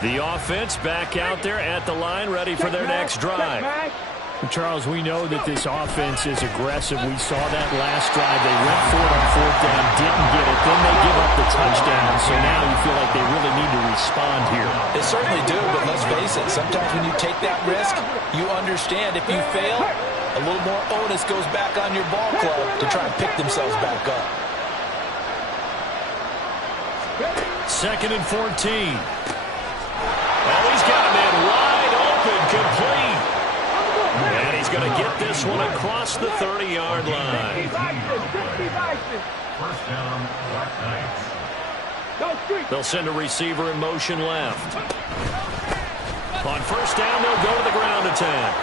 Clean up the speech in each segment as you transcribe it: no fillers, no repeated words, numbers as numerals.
The offense back out there at the line, ready for their next drive. Charles, we know that this offense is aggressive. We saw that last drive. They went for it on fourth down, didn't get it. Then they give up the touchdown. So now you feel like they really need to respond here. They certainly do, but let's face it. Sometimes when you take that risk, you understand if you fail, a little more onus goes back on your ball club to try and pick themselves back up. 2nd and 14. Oh, he's got a man wide open, complete. And he's going to get this one across the 30-yard line. First down, Black Knights. They'll send a receiver in motion left. On first down, they'll go to the ground attack.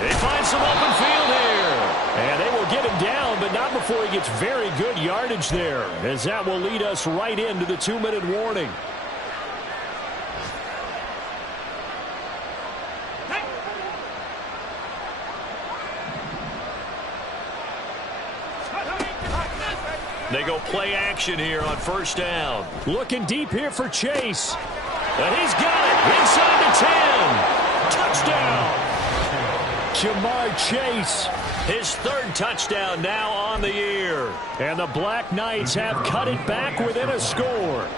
They find some open field here. And they will get him down, but not before he gets very good yardage there, as that will lead us right into the 2-minute warning. They go play action here on first down. Looking deep here for Chase. And he's got it inside the 10. Touchdown. Jamar Chase. His 3rd touchdown now on the year. And the Black Knights have cut it back within a score.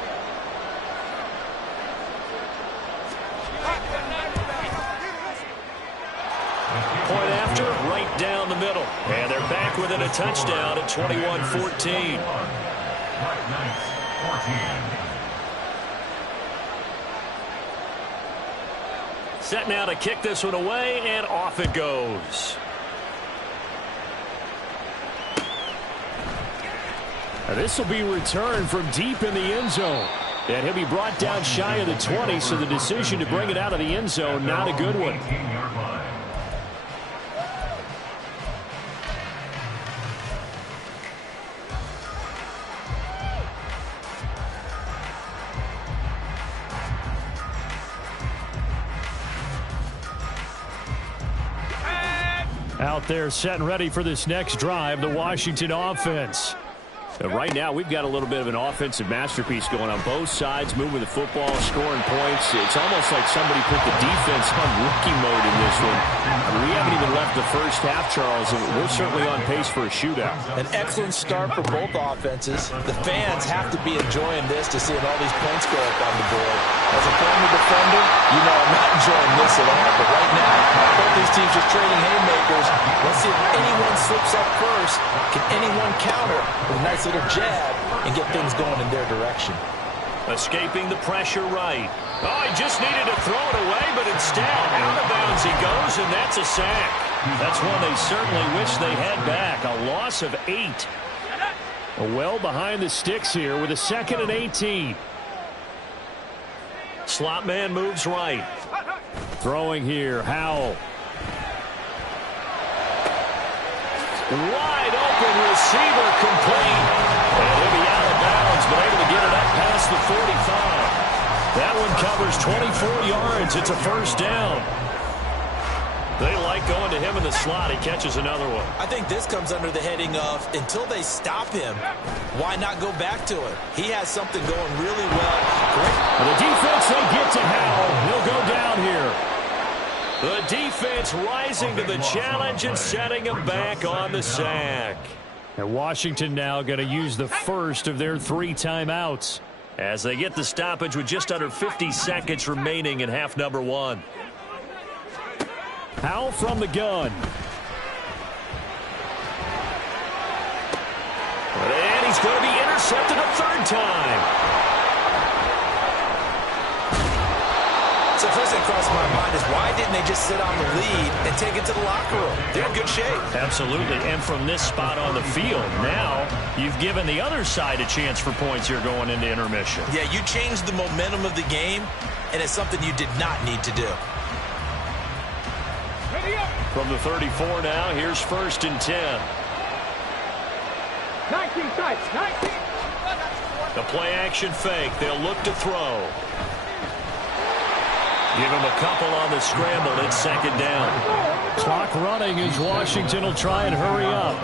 Point after, right down the middle. And they're back within a touchdown at 21-14. Black Knights, 14. Set now to kick this one away, and off it goes. Now this will be returned from deep in the end zone. And he'll be brought down shy of the 20, so the decision to bring it out of the end zone, not a good one. 18-yard line. Out there set and ready for this next drive, the Washington offense. Right now, we've got a little bit of an offensive masterpiece going on both sides, moving the football, scoring points. It's almost like somebody put the defense on rookie mode in this one. I mean, we haven't even left the first half, Charles, and we're certainly on pace for a shootout. An excellent start for both offenses. The fans have to be enjoying this to seeing all these points go up on the board. As a former defender, you know I'm not enjoying this at all. But right now, both these teams just trading haymakers. Let's see if anyone slips up first. Can anyone counter with a nice little jab and get things going in their direction? Escaping the pressure right. Oh, he just needed to throw it away, but instead, out of bounds he goes, and that's a sack. That's one they certainly wish they had back. A loss of 8. Well behind the sticks here with a 2nd and 18. Slot man moves right. Throwing here, Howell. Wide open receiver, complete. And he'll be out of bounds, but able to get it up past the 45. That one covers 24 yards. It's a first down. They like going to him in the slot. He catches another one. I think this comes under the heading of, until they stop him, why not go back to it? He has something going really well. Great. The defense, they get to Howell. He'll go down here. The defense rising to the challenge and setting him back on the sack. And Washington now going to use the first of their 3 timeouts, as they get the stoppage with just under 50 seconds remaining in half number 1. Howell from the gun. And he's going to be intercepted a 3rd time. So first thing crossed my mind is, why didn't they just sit on the lead and take it to the locker room? They're in good shape. Absolutely. And from this spot on the field, now you've given the other side a chance for points here going into intermission. Yeah, you changed the momentum of the game, and it's something you did not need to do. From the 34 now, here's 1st and 10. 19 sides, 19. The play action fake. They'll look to throw. Give him a couple on the scramble. It's 2nd down. Clock running as Washington will try and hurry up.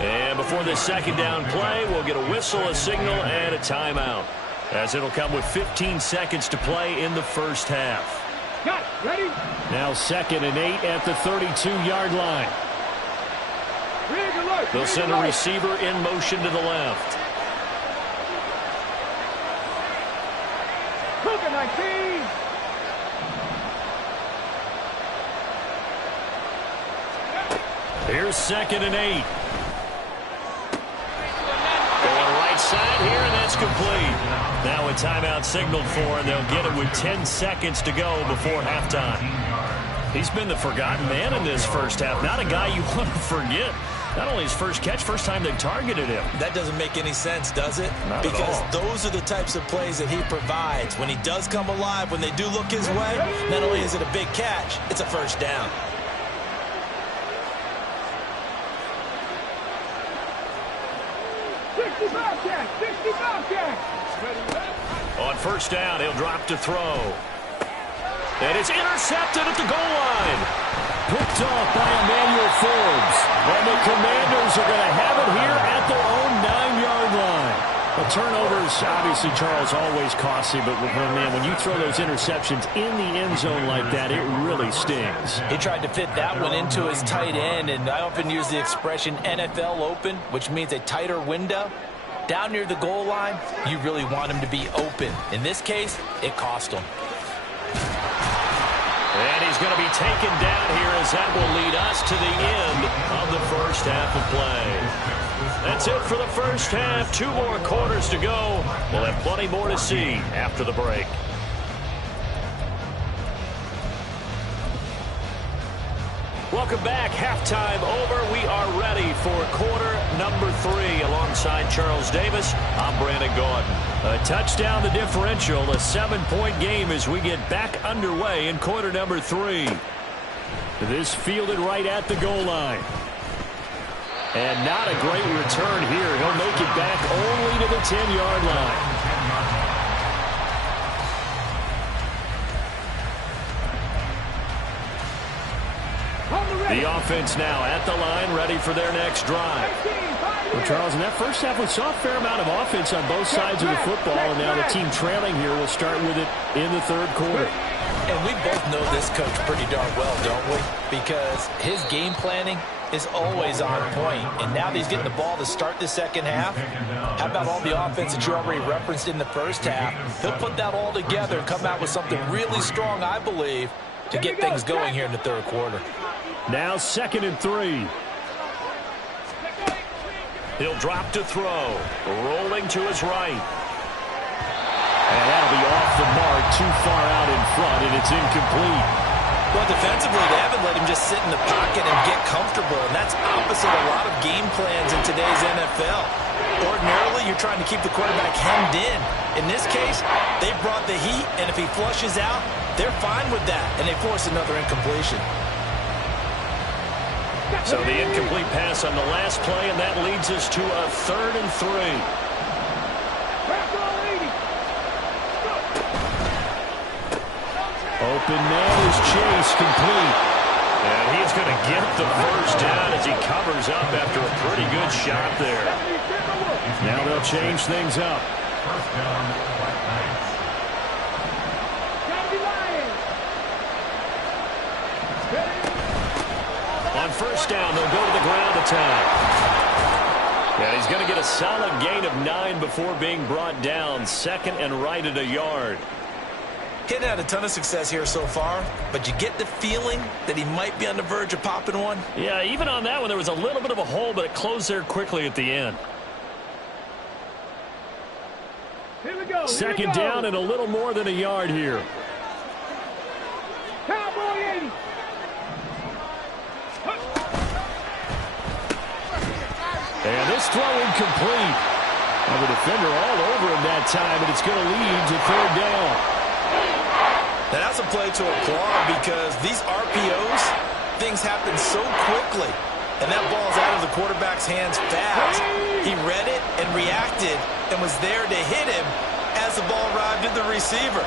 And before this 2nd down play, we'll get a whistle, a signal, and a timeout. as it'll come with 15 seconds to play in the first half. Got it. Ready? Now 2nd and 8 at the 32-yard line. Rig alert. They'll send a receiver in motion to the left. Cougar 19. Here's 2nd and 8. Going right side here, and that's complete. Now a timeout signaled for, and they'll get it with 10 seconds to go before halftime. He's been the forgotten man in this first half. Not a guy you want to forget. Not only his first catch, first time they targeted him. That doesn't make any sense, does it? Not because at all. those are the types of plays that he provides. When he does come alive, when they do look his way, not only is it a big catch, it's a first down. On first down, he'll drop to throw. And it's intercepted at the goal line. Picked off by Emmanuel Forbes. And the Commanders are going to have it here at their own 9-yard line. The turnovers, obviously, Charles, always costly. But, man, when you throw those interceptions in the end zone like that, it really stings. He tried to fit that one into his tight end, and I often use the expression NFL open, which means a tighter window. Down near the goal line, you really want him to be open. In this case, it cost him. And he's going to be taken down here as that will lead us to the end of the first half of play. That's it for the first half. 2 more quarters to go. We'll have plenty more to see after the break. Welcome back. Halftime over. We are ready for quarter number 3 alongside Charles Davis. I'm Brandon Gordon. A touchdown the differential. A 7-point game as we get back underway in quarter number 3. This fielded right at the goal line. And not a great return here. He'll make it back only to the 10-yard line. The offense now at the line, ready for their next drive. Well, Charles, in that first half, we saw a fair amount of offense on both sides of the football, and now the team trailing here will start with it in the third quarter. And we both know this coach pretty darn well, don't we? Because his game planning is always on point. And now that he's getting the ball to start the second half, how about all the offense that you already referenced in the first half? He'll put that all together and come out with something really strong, I believe, to get things going here in the third quarter. Now 2nd and 3. He'll drop to throw. Rolling to his right. And that'll be off the mark, too far out in front, and it's incomplete. Well, defensively, they haven't let him just sit in the pocket and get comfortable, and that's opposite a lot of game plans in today's NFL. Ordinarily, you're trying to keep the quarterback hemmed in. In this case, they brought the heat, and if he flushes out, they're fine with that, and they force another incompletion. So the incomplete pass on the last play, and that leads us to a 3rd and 3. Open man is Chase, complete. And he's going to get the first down as he covers up after a pretty good shot there. Now they'll change things up. First down, White Knights. On first down, they'll go to the ground attack. And he's going to get a solid gain of 9 before being brought down. 2nd and right at a yard. Hitting had a ton of success here so far, but you get the feeling that he might be on the verge of popping one. Yeah, even on that one, there was a little bit of a hole, but it closed there quickly at the end. Here we go. 2nd down and a little more than a yard here. Cowboy 80. And this throw incomplete. And the defender all over him that time, and it's going to lead to 3rd down. Now that's a play to applaud because these RPOs, things happen so quickly. And that ball's out of the quarterback's hands fast. He read it and reacted and was there to hit him as the ball arrived at the receiver.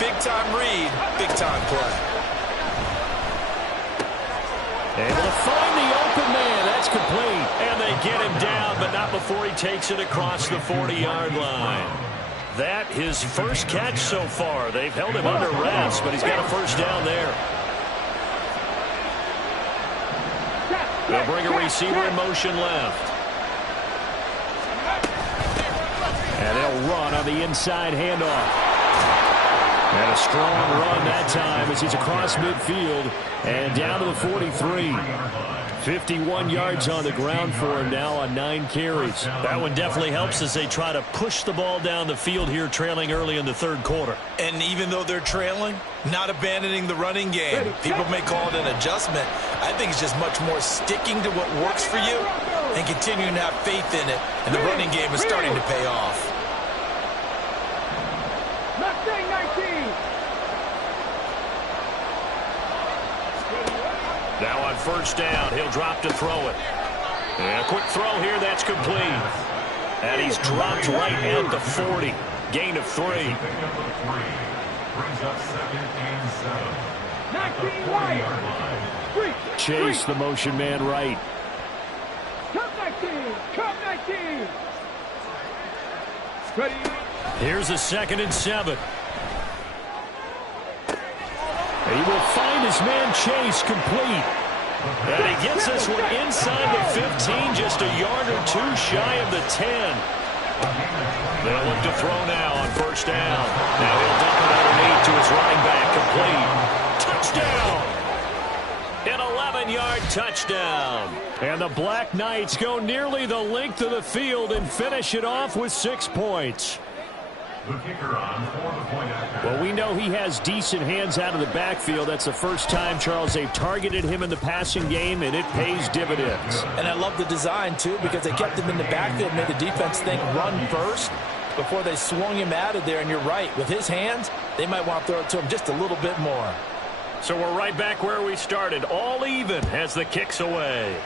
Big-time read, big-time play. Able to find the open man. That's complete. And they get him down, but not before he takes it across the 40-yard line. That his first catch so far. They've held him under wraps, but he's got a first down there. They'll bring a receiver in motion left. And they'll run on the inside handoff. And a strong run that time as he's across midfield and down to the 43. 51 yards on the ground for him now on 9 carries. That one definitely helps as they try to push the ball down the field here, trailing early in the third quarter. And even though they're trailing, not abandoning the running game. People may call it an adjustment. I think it's just much more sticking to what works for you and continuing to have faith in it. And the running game is starting to pay off. Mustang 19. Now on first down, he'll drop to throw it. And a quick throw here, that's complete. And he's dropped right at the 40. Gain of 3. Brings up 2nd and 7. 19 wide. Chase the motion man right. Come 19. Come 19. Ready. Here's a 2nd and 7. He will find his man Chase complete. And he gets this one inside the 15, just a yard or 2 shy of the 10. They'll look to throw now on first down. Now he'll dump it underneath to his running back, complete. Touchdown! An 11-yard touchdown. And the Black Knights go nearly the length of the field and finish it off with 6 points. The kicker on for the point after. Well, we know he has decent hands out of the backfield. That's the first time, Charles, they've targeted him in the passing game, and it pays dividends. And I love the design, too, because they kept him in the backfield, made the defense think run first before they swung him out of there. And you're right, with his hands, they might want to throw it to him just a little bit more. So we're right back where we started, all even as the kick's away.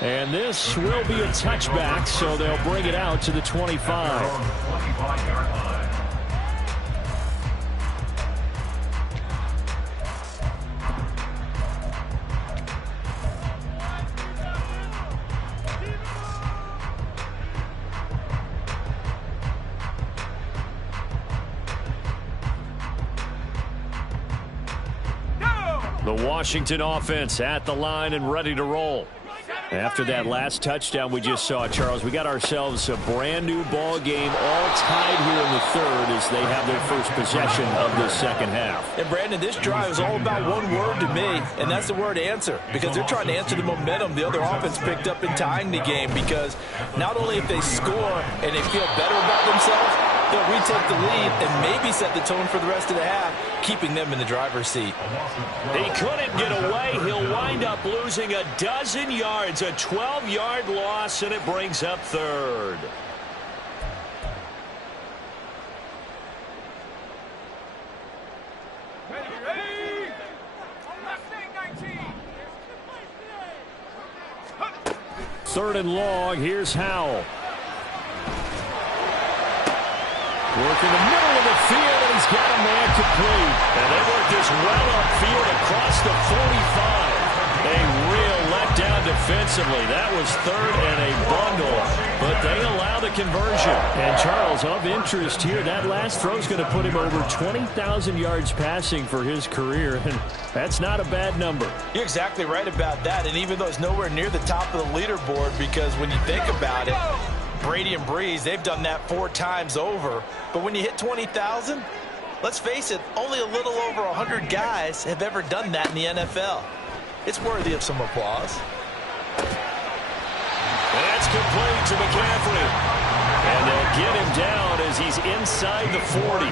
And this will be a touchback, so they'll bring it out to the 25. 25-yard line. The Washington offense at the line and ready to roll. After that last touchdown we just saw, Charles, we got ourselves a brand new ball game, all tied here in the third as they have their first possession of the second half. And Brandon, this drive is all about one word to me, and that's the word answer, because they're trying to answer the momentum the other offense picked up in tying the game, because not only if they score and they feel better about themselves, they'll retake the lead and maybe set the tone for the rest of the half, keeping them in the driver's seat. He couldn't get away. He'll wind up losing a dozen yards, a 12-yard loss, and it brings up third. Ready. Mustang 19. Third and long, here's Howell. Work in the middle of the field, and he's got a man complete. And they work this well upfield across the 45. A real letdown defensively. That was third and a bundle, but they allow the conversion. And Charles, of interest here, that last throw is going to put him over 20,000 yards passing for his career, and that's not a bad number. You're exactly right about that, and even though it's nowhere near the top of the leaderboard, because when you think about it, Brady and Breeze, they've done that 4 times over. But when you hit 20,000, let's face it, only a little over 100 guys have ever done that in the NFL. It's worthy of some applause. That's complete to McCaffrey. And they'll get him down as he's inside the 40.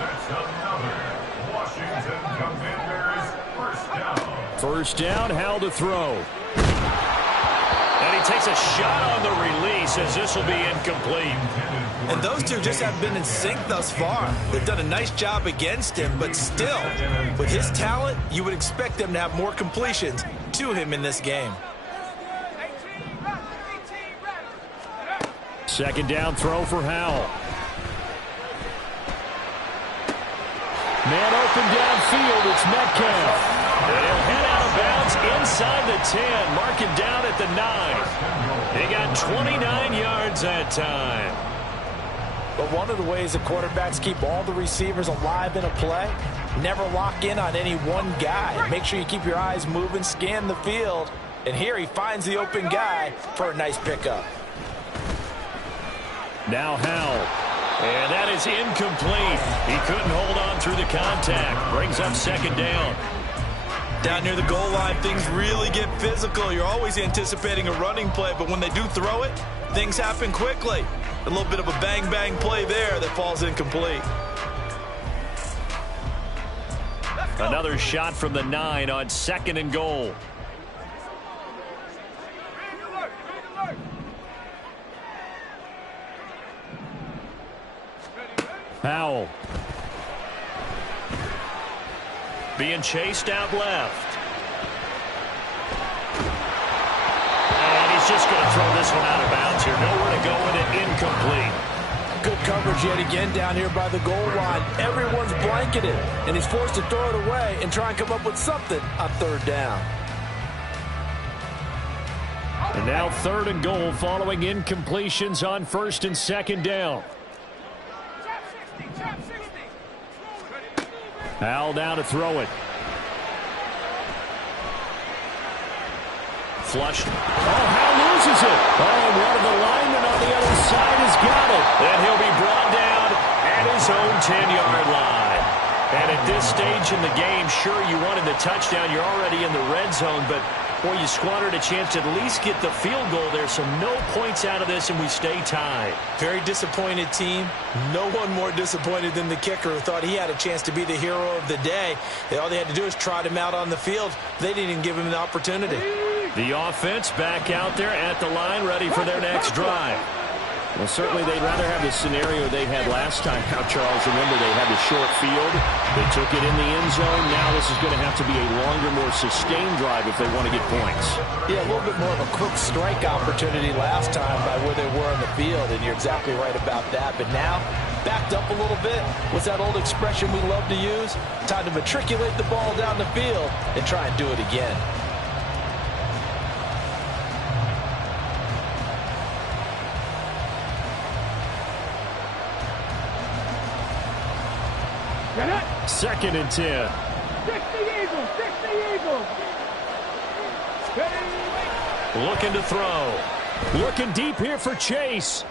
That's another Washington Commanders first down. First down, Howell to throw. And he takes a shot on the release as this will be incomplete. And those two just haven't been in sync thus far. They've done a nice job against him, but still, with his talent, you would expect them to have more completions to him in this game. Second down throw for Howell. Man open downfield, it's Metcalf. And he'll head out of bounds inside the 10. Mark it down at the 9. He got 29 yards that time. But one of the ways the quarterbacks keep all the receivers alive in a play, never lock in on any one guy. Make sure you keep your eyes moving, scan the field. And here he finds the open guy for a nice pickup. Now Howell. And that is incomplete. He couldn't hold on through the contact. Brings up second down. Down near the goal line, things really get physical. You're always anticipating a running play, but when they do throw it, things happen quickly. A little bit of a bang-bang play there that falls incomplete. Another shot from the 9 on second and goal. Howell. Being chased out left. And he's just going to throw this one out of bounds here. Nowhere to go with it. Incomplete. Good coverage yet again down here by the goal line. Everyone's blanketed, and he's forced to throw it away and try and come up with something on third down. And now third and goal following incompletions on first and second down. Howell down to throw it. Flushed. Oh, Howell loses it. Oh, and one of the linemen on the other side has got it. And he'll be brought down at his own 10-yard line. And at this stage in the game, sure, you wanted the touchdown. You're already in the red zone, but boy, you squandered a chance to at least get the field goal there, so no points out of this, and we stay tied. Very disappointed team. No one more disappointed than the kicker who thought he had a chance to be the hero of the day. All they had to do is trot him out on the field. They didn't even give him the opportunity. The offense back out there at the line, ready for their next drive. Well, certainly they'd rather have the scenario they had last time. Now, Charles, remember they had the short field. They took it in the end zone. Now this is going to have to be a longer, more sustained drive if they want to get points. Yeah, a little bit more of a quick strike opportunity last time by where they were on the field, and you're exactly right about that. But now, backed up a little bit. What's that old expression we love to use? Time to matriculate the ball down the field and try and do it again. Second and 10. 60 Eagles, 60 Eagles. Looking to throw. Looking deep here for Chase.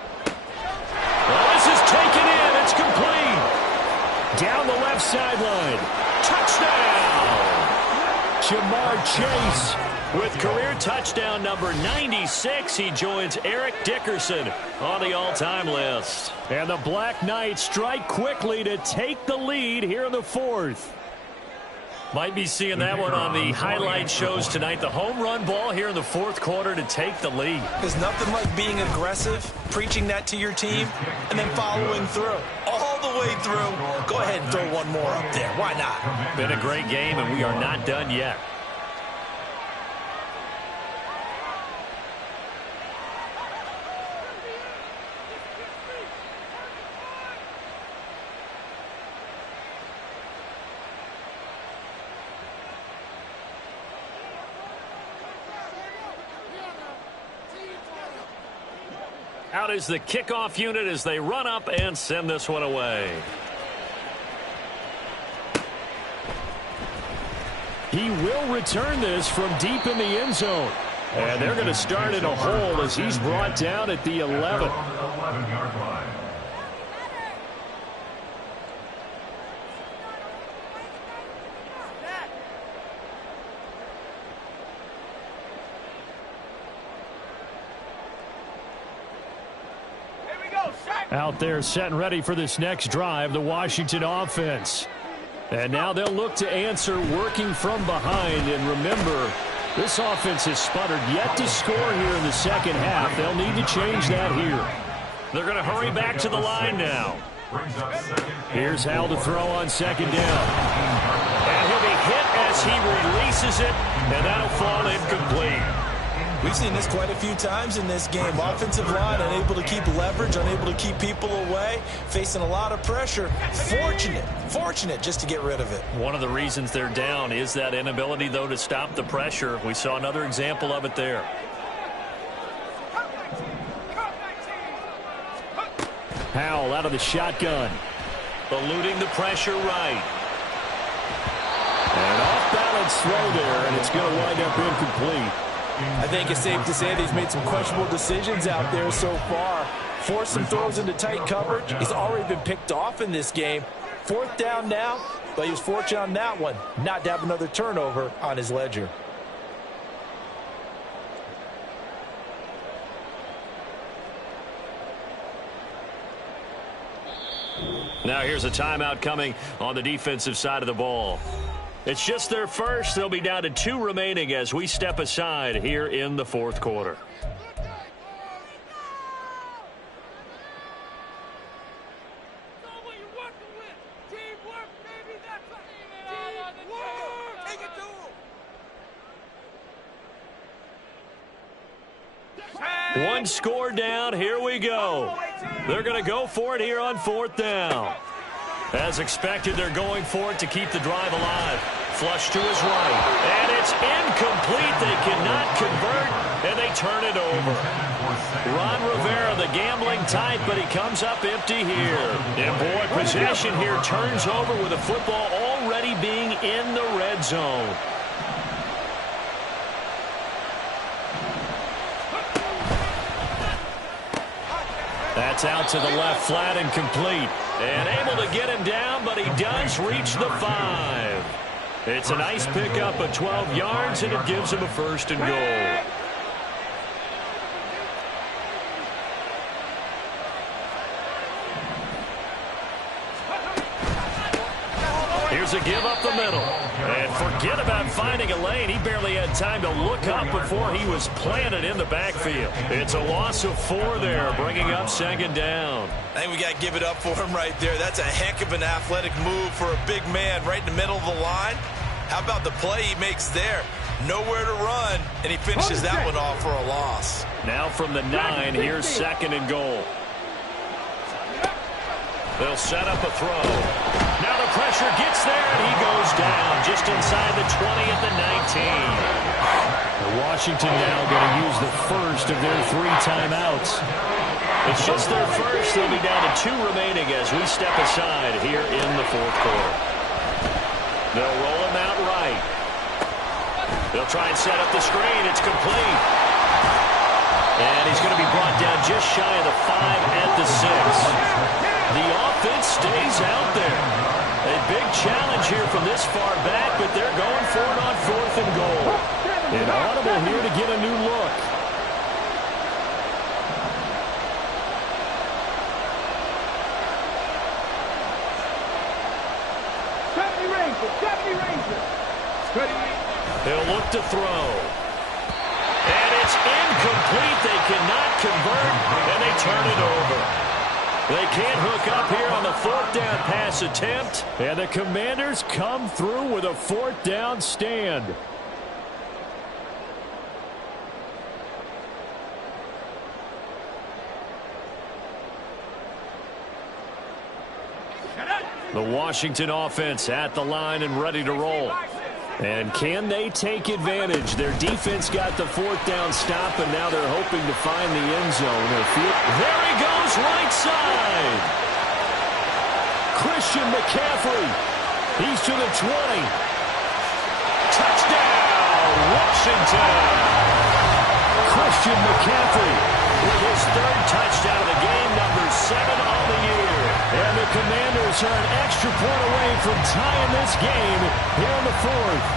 Well, this is taken in. It's complete. Down the left sideline. Touchdown. Jamar Chase with career touchdown number 96. He joins Eric Dickerson on the all-time list. And the Black Knights strike quickly to take the lead here in the fourth. Might be seeing that one on the highlight shows tonight. The home run ball here in the fourth quarter to take the lead. There's nothing like being aggressive, preaching that to your team, and then following through. All the way through. Go ahead and throw one more up there. Why not? Been a great game, and we are not done yet. Out is the kickoff unit as they run up and send this one away. He will return this from deep in the end zone. And they're going to start in a hole as he's brought down at the 11. Out there set and ready for this next drive, the Washington offense. And now they'll look to answer working from behind. And remember, this offense has sputtered yet to score here in the second half. They'll need to change that here. They're going to hurry back to the line now. Here's Howell to throw on second down. And he'll be hit as he releases it, and that'll fall incomplete. We've seen this quite a few times in this game. Offensive line unable to keep leverage, unable to keep people away, facing a lot of pressure. Fortunate just to get rid of it. One of the reasons they're down is that inability, though, to stop the pressure. We saw another example of it there. Howell out of the shotgun. Eluding the pressure right. An off-balance throw there, and it's going to wind up incomplete. I think it's safe to say that he's made some questionable decisions out there so far. Forced some throws into tight coverage. He's already been picked off in this game. 4th down now, but he was fortunate on that one not to have another turnover on his ledger. Now here's a timeout coming on the defensive side of the ball. It's just their first. They'll be down to 2 remaining as we step aside here in the 4th quarter. One score down. Here we go. They're going to go for it here on 4th down. As expected, they're going for it to keep the drive alive. Flush to his right. And it's incomplete. They cannot convert, and they turn it over. Ron Rivera, the gambling type, but he comes up empty here. And, boy, possession here turns over with the football already being in the red zone. That's out to the left, flat and complete. And able to get him down, but he does reach the 5. It's a nice pickup of 12 yards, and it gives him a 1st and goal. Here's a give up the middle. And forget about finding a lane. He barely had time to look up before he was planted in the backfield. It's a loss of 4 there, bringing up 2nd down. I think we got to give it up for him right there. That's a heck of an athletic move for a big man right in the middle of the line. How about the play he makes there? Nowhere to run, and he finishes that one off for a loss. Now from the 9, here's 2nd and goal. They'll set up a throw. Now the pressure gets there, and he goes down just inside the 20 at the 19. Washington now going to use the first of their 3 timeouts. It's just their first. They'll be down to 2 remaining as we step aside here in the 4th quarter. They'll roll him out right. They'll try and set up the screen. It's complete. And he's going to be brought down just shy of the 5 at the 6. The offense stays out there. A big challenge here from this far back, but they're going for it on 4th and goal. An audible here to get a new look. They'll look to throw. And it's incomplete. They cannot convert, and they turn it over. They can't hook up here on the 4th down pass attempt. And the Commanders come through with a 4th down stand. The Washington offense at the line and ready to roll. And can they take advantage? Their defense got the 4th down stop, and now they're hoping to find the end zone. There he goes, right side. Christian McCaffrey. He's to the 20. Touchdown, Washington. Christian McCaffrey with his 3rd touchdown of the game, number 7 on the year. And the Commanders are an extra point away from tying this game here in the 4th.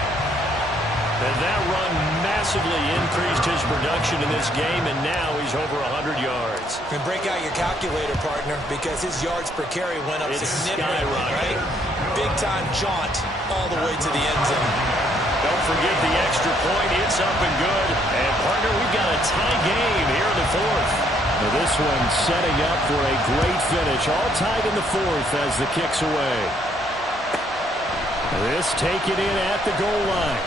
And that run massively increased his production in this game, and now he's over 100 yards. And break out your calculator, partner, because his yards per carry went up significantly, right? Big-time jaunt all the way to the end zone. Don't forget the extra point. It's up and good. And, partner, we've got a tie game here in the 4th. Now this one setting up for a great finish. All tied in the 4th as the kick's away. This taken in at the goal line.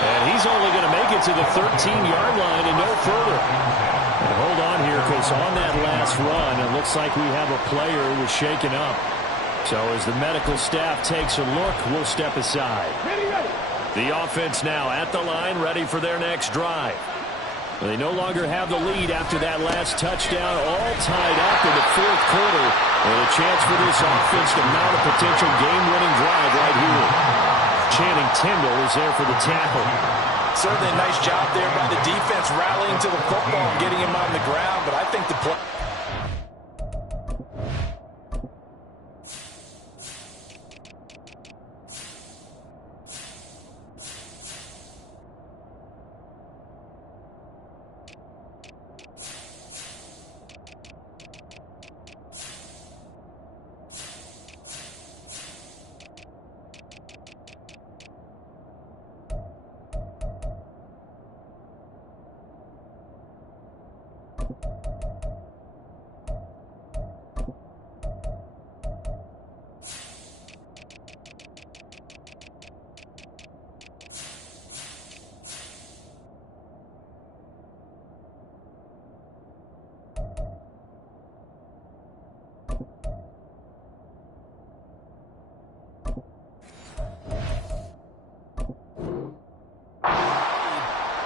And he's only going to make it to the 13-yard line and no further. And hold on here, because on that last run, it looks like we have a player who was shaken up. So as the medical staff takes a look, we'll step aside. Ready. The offense now at the line, ready for their next drive. They no longer have the lead after that last touchdown, all tied up in the fourth quarter. And a chance for this offense to mount a potential game-winning drive right here. Channing Tindall is there for the tackle. Certainly a nice job there by the defense rallying to the football and getting him on the ground, but I think the play...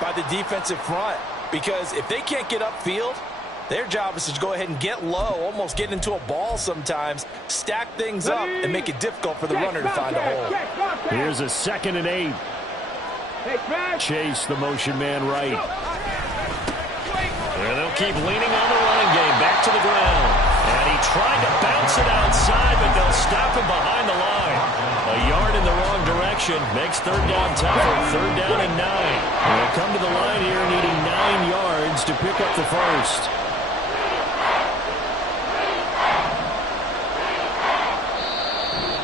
by the defensive front, because if they can't get upfield, their job is to go ahead and get low, almost get into a ball sometimes, stack things up, and make it difficult for the runner to find a hole. Here's a 2nd and 8. Chase the motion man right. And they'll keep leaning on the running game, back to the ground. And he tried to bounce it outside, but they'll stop him behind the line. A yard in the wrong direction makes 3rd down tougher. 3rd down and 9. And they'll come to the line here needing 9 yards to pick up the first.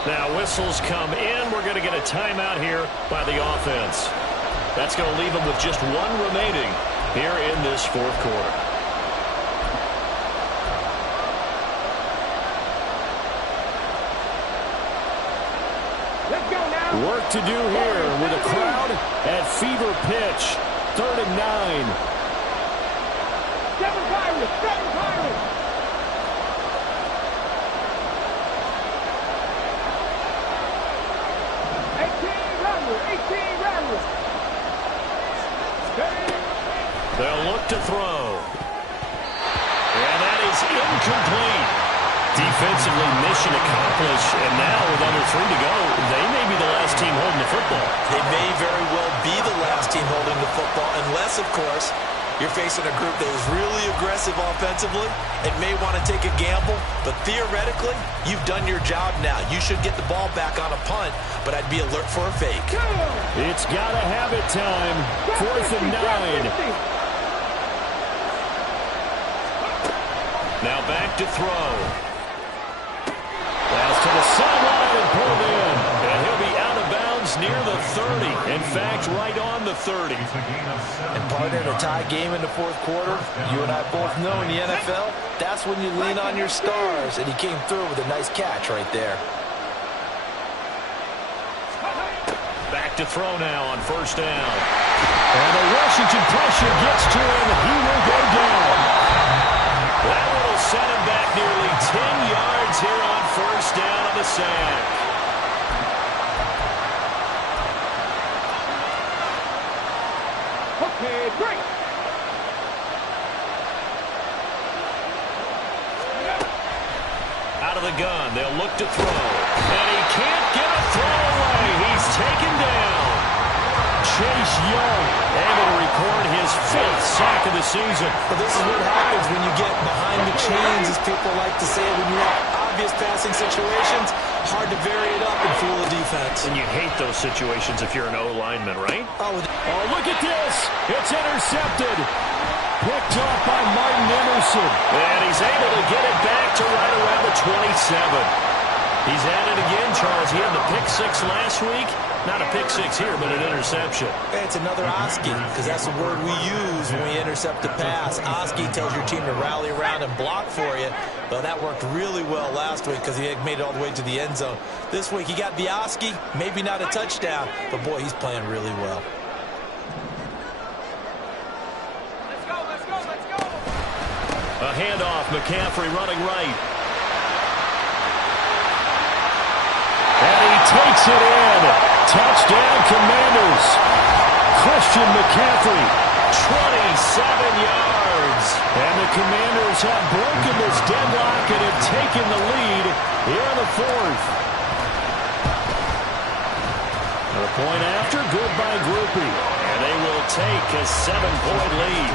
Now whistles come in. We're going to get a timeout here by the offense. That's going to leave them with just 1 remaining here in this 4th quarter. Let's go now. Work to do here with a crowd at fever pitch. 3rd and 9. 7 Pirates. 7 Pirates. 18 Rebels. They'll look to throw. And that is incomplete. Defensively, mission accomplished. And now with under 3 to go, they may be the last team holding the football. They may very well be the last team holding the football, unless, of course, you're facing a group that is really aggressive offensively and may want to take a gamble. But theoretically, you've done your job now. You should get the ball back on a punt, but I'd be alert for a fake. It's got to have it time. 4th and 9. Now back to throw. Pass to the sideline and pulled in. And he'll be out of bounds near the 30. In fact, right on the 30. And partner, in a tie game in the 4th quarter, you and I both know in the NFL, that's when you lean on your stars. And he came through with a nice catch right there. Back to throw now on 1st down. And the Washington pressure gets to him. He will go down. That will set him back nearly 10 yards here on 1st down on the sack. Okay, great. Out of the gun, they'll look to throw. And he can't get a throw away. He's taken down. Chase Young able to record his 5th sack of the season. But this is what happens when you get behind the chains, as people like to say, when you have obvious passing situations. Hard to vary it up and fool the defense. And you hate those situations if you're an O-lineman, right? Oh, look at this. It's intercepted. Picked off by Martin Emerson. And he's able to get it back to right around the 27. He's at it again, Charles. He had the pick 6 last week. Not a pick 6 here, but an interception. It's another Oski, because that's the word we use when we intercept a pass. Oski tells your team to rally around and block for you. Well, that worked really well last week because he had made it all the way to the end zone. This week he got the Oski, maybe not a touchdown, but boy, he's playing really well. handoff. McCaffrey running right. And he takes it in. Touchdown, Commanders. Christian McCaffrey, 27 yards. And the Commanders have broken this deadlock and have taken the lead here in the fourth. The point after, good by Groupie. And they will take a 7-point lead.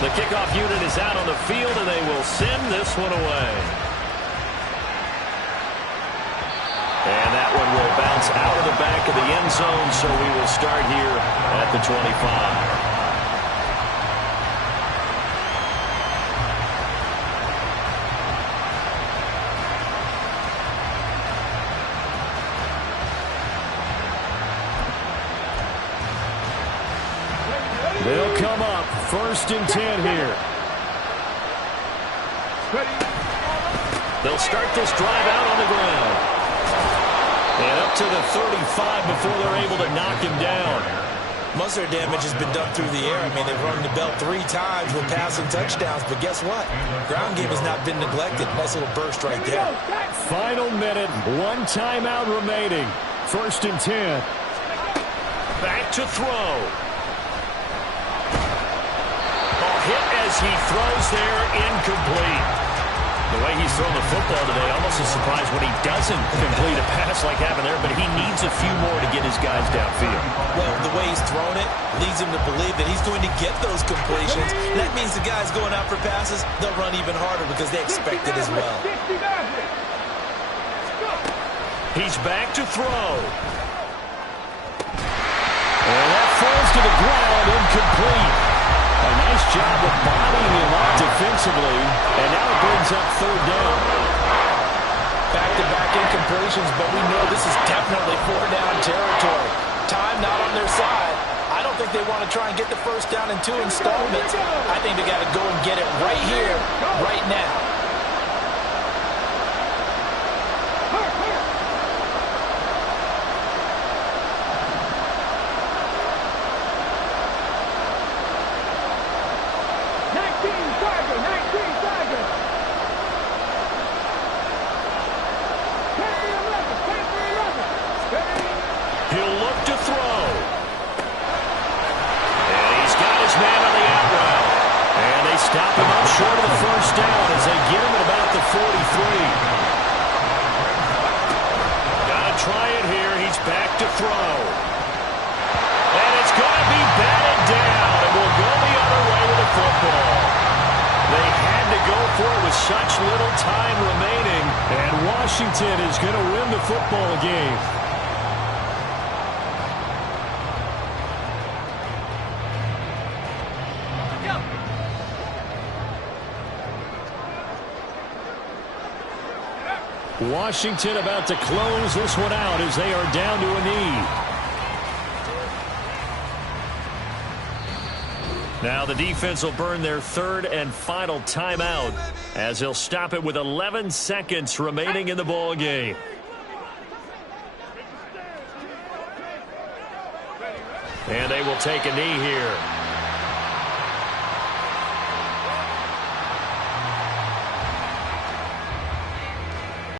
The kickoff unit is out on the field, and they will send this one away. And that one will bounce out of the back of the end zone, so we will start here at the 25. They'll come up 1st and 10 here. They'll start this drive out on the ground. And up to the 35 before they're able to knock him down. Most of their damage has been done through the air. I mean, they've rung the bell 3 times with passing touchdowns. But guess what? Ground game has not been neglected. Nice little burst right there. Final minute, 1 timeout remaining. 1st and 10. Back to throw. Hit as he throws there, incomplete. The way he's thrown the football today, almost a surprise when he doesn't complete a pass like happened there, but he needs a few more to get his guys downfield. Well, the way he's thrown it leads him to believe that he's going to get those completions. That means the guys going out for passes, they'll run even harder because they expect it as well. He's back to throw. And that falls to the ground, incomplete. A nice job of bodying him up defensively, and now it brings up 3rd down. Back-to-back incompletions, but we know this is definitely 4-down territory. Time not on their side. I don't think they want to try and get the 1st down in 2 installments. I think they got to go and get it right here, right now. He'll look to throw. And he's got his man on the out route. And they stop him up short of the 1st down as they get him at about the 43. Gotta try it here. He's back to throw. And it's going to be batted down. And will go the other way with the football. They had to go for it with such little time remaining. And Washington is going to win the football game. Washington about to close this one out as they are down to a knee. Now the defense will burn their 3rd and final timeout as they'll stop it with 11 seconds remaining in the ball game. And they will take a knee here.